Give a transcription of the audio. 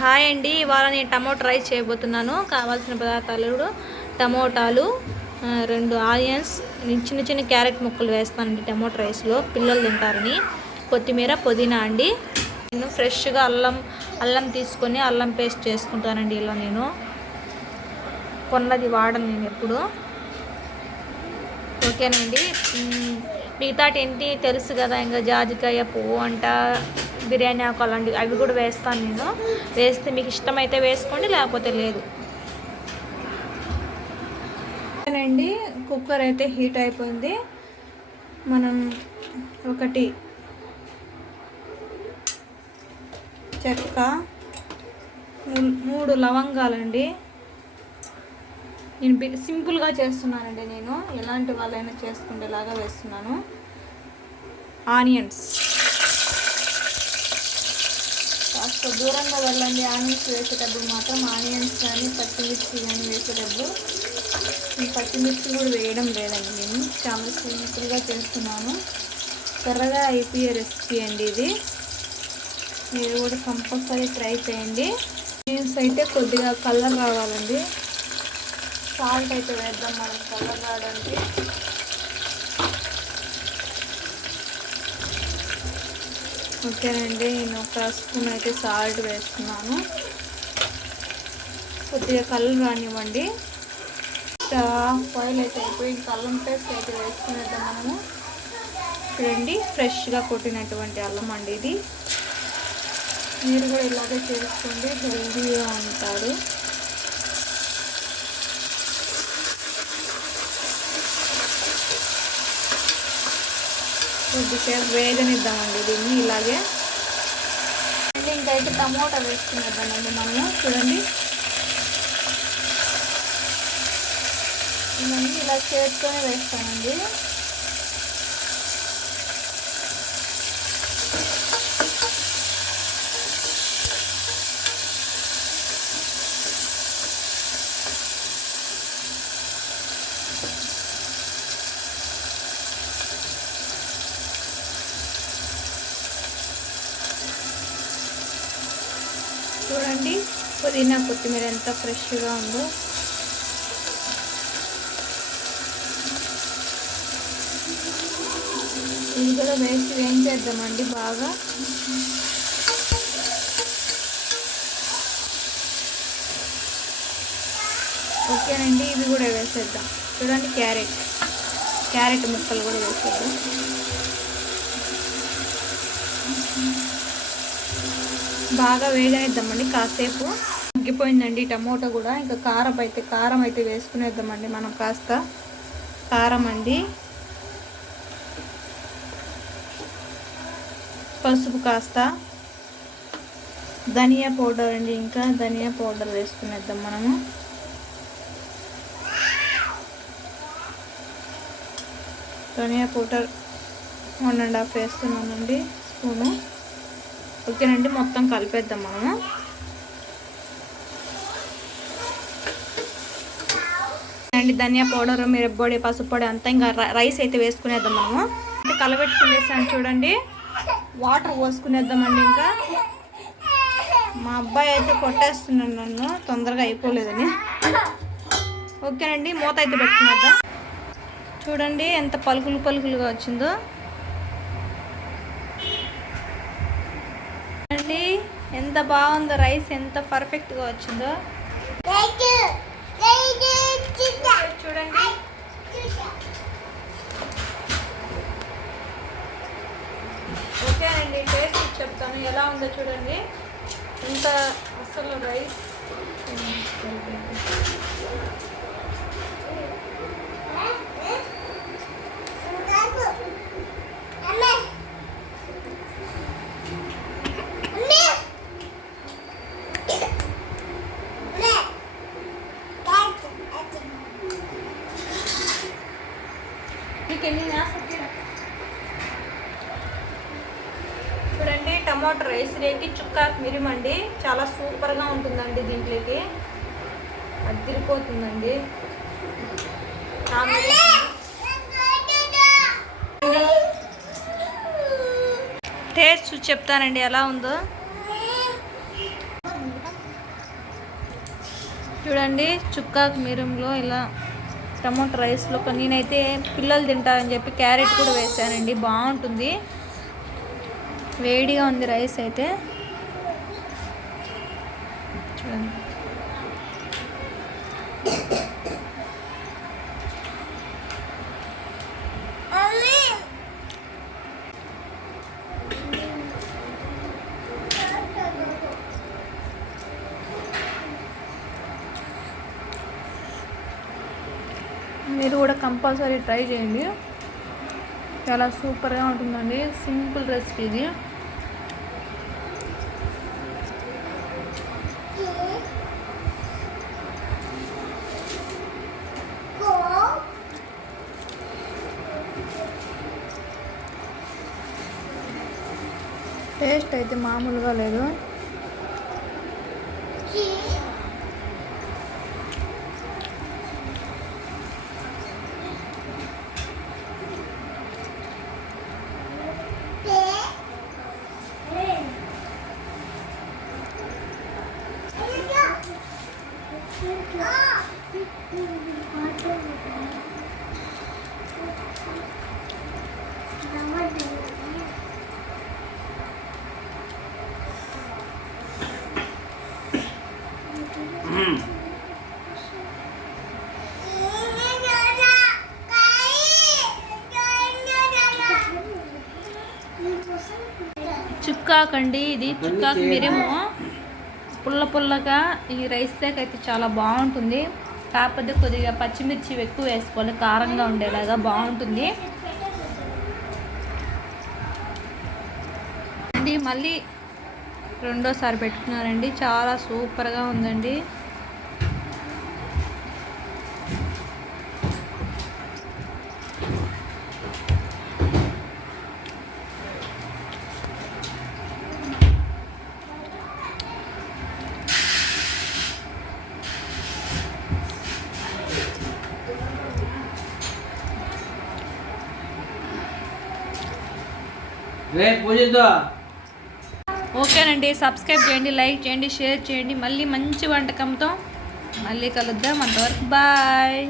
Hi అండి ఇవాళ నేను టమోటా రైస్ చేయబోతున్నాను. కావాల్సిన పదార్థాలు టమోటాలు రెండు ఆనియన్స్ చిన్న చిన్న క్యారెట్ ముక్కలు వేస్తానండి టమోటా రైస్లో. పిల్లలు తింటారని. కొత్తిమీర పుదీనా అండి. నేను ఫ్రెష్గా అల్లం అల్లం తీసుకొని అల్లం పేస్ట్ చేసుకుంటానండి ఇలా నేను. కొన్నది వాడను నేను ఎప్పుడు. ఓకేనండి మిగతాటి ఏంటి తెలుసు కదా ఇంకా జాజికాయ పువ్వు అంట బిర్యానీ ఆకు అలాంటివి అవి కూడా వేస్తాను నేను. వేస్తే మీకు ఇష్టమైతే వేసుకోండి లేకపోతే లేదు. ఓకేనండి కుక్కర్ అయితే హీట్ అయిపోయింది. మనం ఒకటి చెక్క మూ- మూడు లవంగాలండి. నేను సింపుల్గా చేస్తున్నానండి నేను. ఎలాంటి వాళ్ళైనా చేసుకునేలాగా వేస్తున్నాను. ఆనియన్స్. కాస్త దూరంగా వెళ్ళండి. ఆనియన్స్ వేసేటప్పుడు మాత్రం ఆనియన్స్ కానీ పచ్చిమిర్చి కానీ వేసేటప్పుడు ఈ పచ్చిమిర్చి కూడా వేయడం లేదండి నేను. చాలా సింపుల్గా చేస్తున్నాను. త్వరగా అయిపోయే రెసిపీ అండి ఇది. మీరు కూడా కంపల్సరీ ట్రై చేయండి. ఆనియన్స్ అయితే కొద్దిగా కలర్ రావాలండి. సాల్ట్ అయితే వేద్దాం మనం కలర్ రావడానికి ఓకేనండి నేను ఒక స్పూన్ అయితే సాల్ట్ వేస్తున్నాను. కొద్దిగా కలర్ రానివ్వండి. ఆయిల్ అయితే అయిపోయి ఇంకా అల్లం పేస్ట్ అయితే వేసుకునేద్దాం మనము. చూడండి ఫ్రెష్గా కొట్టినటువంటి అల్లం అండి ఇది. మీరు కూడా ఇలాగే చేసుకోండి హెల్దీగా ఉంటారు. కొద్దిసేపు వేగనిద్దామండి దీన్ని ఇలాగే. అండి ఇంకైతే టమోటా వేసుకునేద్దామండి మనము. చూడండి. ఇవన్నీ ఇలా చేతితోనే వేస్తామండి. చూడండి. పుదీనా కొత్తిమీర ఎంత ఫ్రెష్గా ఉందో. ఇది కూడా వేసి వేయించేద్దామండి బాగా. ఓకేనండి ఇవి కూడా వేసేద్దాం. చూడండి క్యారెట్. క్యారెట్ ముక్కలు కూడా వేసేద్దాం. బాగా వేగనిద్దామండి కాసేపు తగ్గిపోయిందండి టమోటా కూడా. ఇంకా కారం అయితే కారం అయితే వేసుకునేద్దామండి మనం కాస్త. కారం అండి. పసుపు కాస్త. ధనియా పౌడర్ అండి ఇంకా. ధనియా పౌడర్ వేసుకునేద్దాం మనము. ధనియా పౌడర్ వన్ అండ్ హాఫ్ వేస్తున్నామండి స్పూను. ఓకేనండి మొత్తం కలిపేద్దాం మనము. అండి ధనియా పౌడర్ మిరప్పొడి పసుపు పొడి అంతా ఇంకా రైస్ అయితే వేసుకునేద్దాం మనము. అంటే కలబెట్టుకునేసాను చూడండి. వాటర్ పోసుకునేద్దామండి ఇంకా. మా అబ్బాయి అయితే కొట్టేస్తున్నాడు నన్ను తొందరగా అయిపోలేదని. ఓకేనండి మూత అయితే పెట్టుకునేద్దాం. చూడండి ఎంత పలుకులు పలుకులుగా వచ్చిందో అండి ఎంత బాగుందో రైస్ ఎంత పర్ఫెక్ట్గా వచ్చిందో. చూడండి. ఓకేనండి టేస్ట్ చెప్తాను. ఎలా ఉందో చూడండి. ఎంత అసలు రైస్ మీకు ఎన్ని చూడండి టమాటో రైస్ రేకి చుక్క మిరిమండి. చాలా సూపర్గా ఉంటుందండి దీంట్లోకి. అదిరిపోతుందండి టేస్ట్ చెప్తానండి ఎలా ఉందో. చూడండి చుక్కాకు మిరంలో ఇలా టమాటో రైస్లో నేనైతే పిల్లలు తింటారని చెప్పి క్యారెట్ కూడా వేసానండి. బాగుంటుంది. వేడిగా ఉంది రైస్ అయితే. చూడండి. మీరు కూడా కంపల్సరీ ట్రై చేయండి. చాలా సూపర్గా ఉంటుందండి. సింపుల్ రెసిపీ ఇది. టేస్ట్ అయితే మామూలుగా లేదు. చుక్కాకండి ఇది చుక్కాకు మిరిము పుల్ల పుల్లగా ఈ రైస్ దాకా అయితే చాలా బాగుంటుంది. కాకపోతే కొద్దిగా పచ్చిమిర్చి ఎక్కువ వేసుకోవాలి. కారంగా ఉండేలాగా బాగుంటుంది. అండి మళ్ళీ రెండోసారి పెట్టుకున్నారండి. చాలా సూపర్గా ఉందండి. ఓకేనండి సబ్స్క్రైబ్ చేయండి లైక్ చేయండి షేర్ చేయండి. మళ్ళీ మంచి వంటకంతో మళ్ళీ కలుద్దాం. అంతవరకు బాయ్.